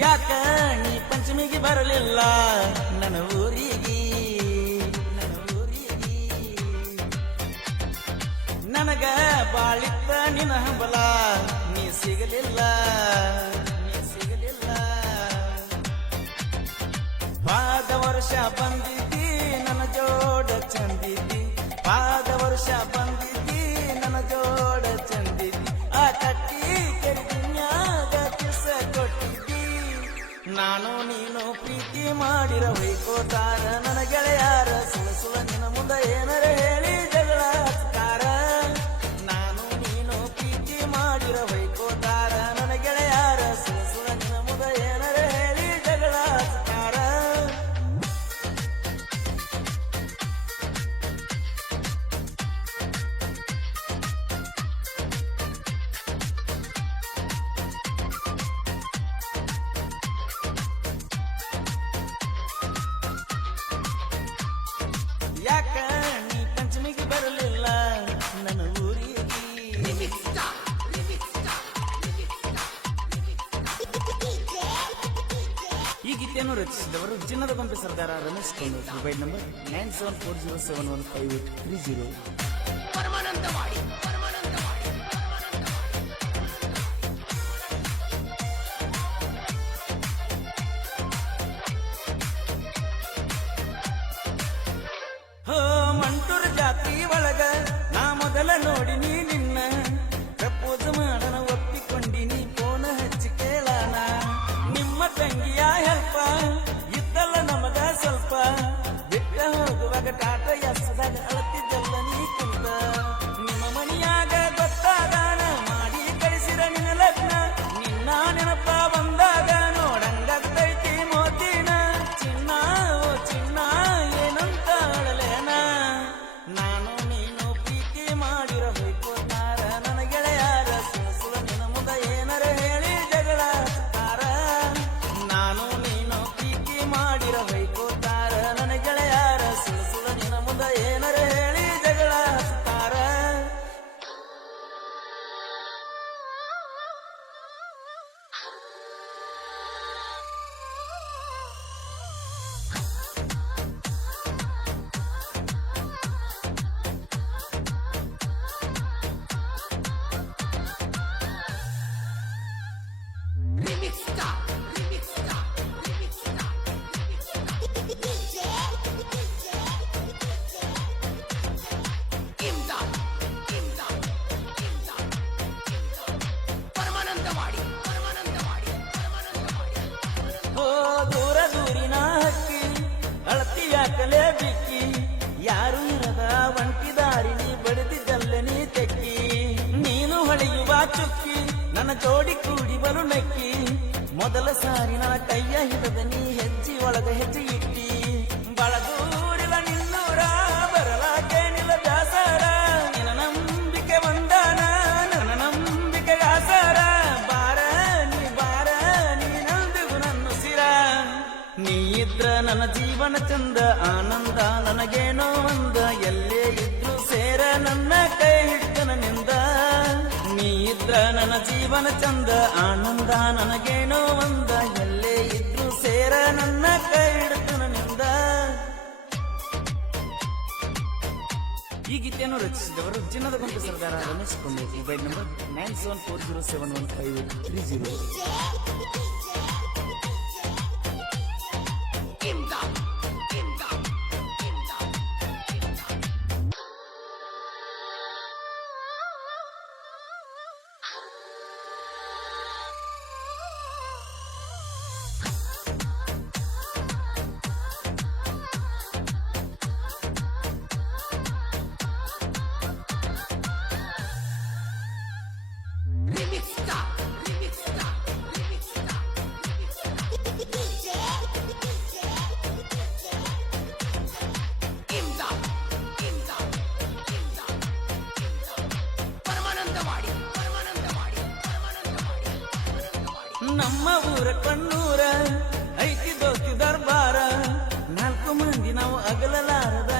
ಯಾಕ ನೀ ಪಂಚಮಿಗೆ ಬರಲಿಲ್ಲ? ನನ್ನ ಊರಿಗೆ ನನ್ನ ಊರಿಗೆ. ನನಗ ಬಾಳಿತ್ತ ನಿನ ಹಂಬಲ, ನೀ ಸಿಗಲಿಲ್ಲ ನೀ ಸಿಗಲಿಲ್ಲ. ಪಾದ ವರ್ಷ ಬಂದಿದ್ದಿ, ನನ್ನ ಜೋಡ ಚಂದಿದ್ದಿ. ಪಾದ ವರ್ಷ ನಾನು ನೀನು ಪ್ರೀತಿ ಮಾಡಿರ ಹೊಯ್ಕೋತಾರ ನನ್ನ ಗೆಳೆಯಾರ ಸುಳ ನಿನ್ನ ಮುಂದೆ ಏನರ ಹೇಳಿ. ಈ ಗೀತೆಯನ್ನು ರಚಿಸಿದವರು ಚಿನ್ನದ ಗೊಂಬೆ ಸರ್ದಾರ ರಮೇಶ್ ಕೊಂಡು mobile number nine seven four zero seven one five eight three zero Paramanandavadi Paramanandavadi ಹೋ ಮಂಟೂರ್ ಜಾತಿ ಒಳಗ ನಾ ಮೊದಲ ನೋಡಿನಿ ಚುಕ್ಕಿ, ನನ್ನ ಜೋಡಿ ಕೂಡಿ ಬರು ನಕ್ಕಿ. ಮೊದಲ ಸಾರಿ ನನ್ನ ಕೈಯ ಹಿಡದ ನೀ ಹೆಜ್ಜಿ ಒಳಗ ಹೆಜ್ಜೆ ಇಟ್ಟಿ. ಬಳದೂರಿಲ ನಿನ್ನೂರ ಬರಲಾಗೇನಿಲ್ಲ ದಾಸರ. ನಿನ್ನ ನಂಬಿಕೆ ಒಂದಾನ ನನ್ನ ನಂಬಿಕೆ ಆಸರ ಬಾರ ನೀ ಬಾರ ನೀ ನಂದಿಗು ನನ್ನ ಸಿರ ನೀ ಇದ್ರ ನನ್ನ ಜೀವನ ಚಂದ, ಆನಂದ ನನಗೇನೋ ಒಂದ ಎಲ್ಲೇ ಇದ್ರು ಸೇರ ನನ್ನ ಕೈ ಹಿಡ್ತನ ನಿಂದ. ಇದ್ರ ನನ್ನ ಜೀವನ ಚಂದ, ಆನಂದ ನನಗೇನೋ ಒಂದ. ಎಲ್ಲೇ ಇದ್ರು ಸೇರ ನನ್ನ ಕೈ ಹಿಡ್ತನ ನಿಂದ. ಈ ಗೀತೆಯನ್ನು ರಚಿಸಿದವರು ಚಿನ್ನದ ಗುಂಪು Sardar Ramesh Kumar mobile number nine seven four zero seven one five three zero ನಮ್ಮ ಊರ ಕಣ್ಣೂರ ಐತಿ ದೋಸ್ತಿ ದರ್ಬಾರ. ನಾಲ್ಕು ಮಂದಿ ನಾವು ಅಗಲಲಾರದ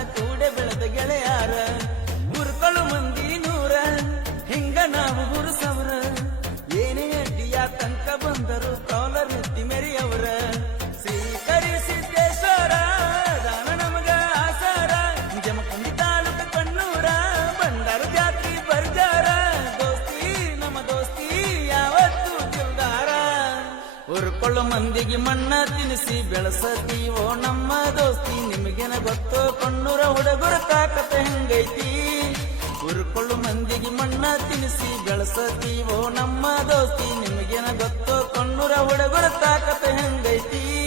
ಮಂದಿಗೆ ಮಣ್ಣ ತಿನ್ನಿಸಿ ಬೆಳೆಸತೀವೋ ನಮ್ಮ ದೋಸ್ತಿ, ನಿಮಗೇನ ಗೊತ್ತೋ? ಕಣ್ಣೂರ ಹುಡುಗರ ತಾಕತ ಹೆಂಗೈತಿ? ಉರ್ಕೊಳ್ಳು ಮಂದಿಗೆ ಮಣ್ಣ ತಿನ್ನಿಸಿ ಬೆಳೆಸತೀವೋ ನಮ್ಮ ದೋಸ್ತಿ, ನಿಮಗೇನ ಗೊತ್ತೋ? ಕಣ್ಣೂರ ಹುಡುಗರ ತಾಕತ ಹೆಂಗೈತಿ?